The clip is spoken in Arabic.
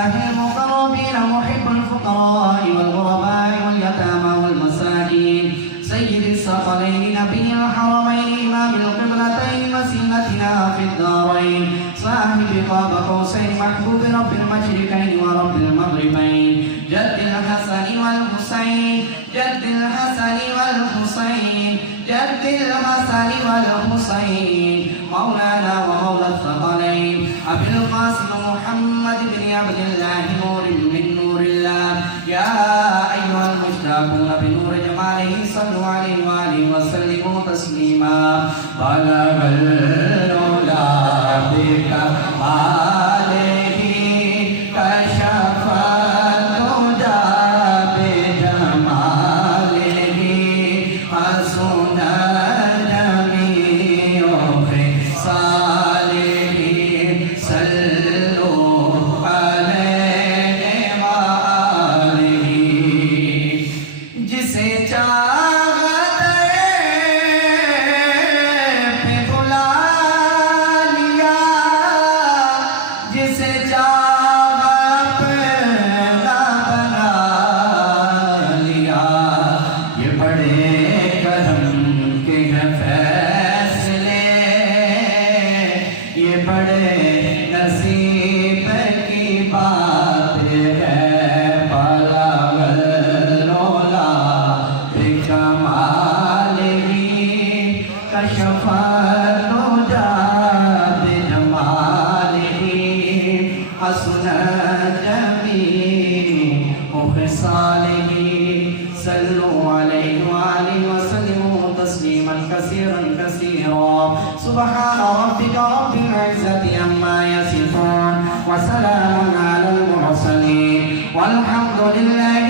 المقربين محب الفقراء والغرباء واليتامى والمساكين سيد الثقلين نبي الحرمين إمام القبلتين وسيلتنا في الدارين صاحب قاب قوسين محبوب رب المشرقين ورب المغربين جد الحسن والحسين جد الحسن والحسين جد الحسن والحسين مولانا ومولى الثقلين أبي القاسم محمد بن عبد الله نور من نور الله يا أيها المشتاقون بنور جماله صلوا عليه وآله وسلموا تسليما بلغ العلا بكماله كشف الهدى بجماله حسن جميع خصاله صلوا عليه وآله जिसे चाहते पे बुला लिया जिसे चाहा अपना बना लिया ये बड़े करम के हैं फैसले ये बड़े नसीब की बात है كشف الهدى بجماله حسن جميع خصاله صلوا عليه وآله وسلموا تسليما كثيرا كثيرا سبحان ربك رب العزة عما يصفون وسلام على المرسلين والحمد لله